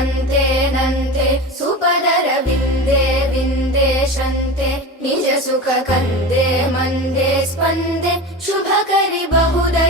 नन्ते नन्ते सुपदर विन्दे विन्देशन्ते निज सुख कन्दे मन्दे स्पन्दे शुभकरि बहुदय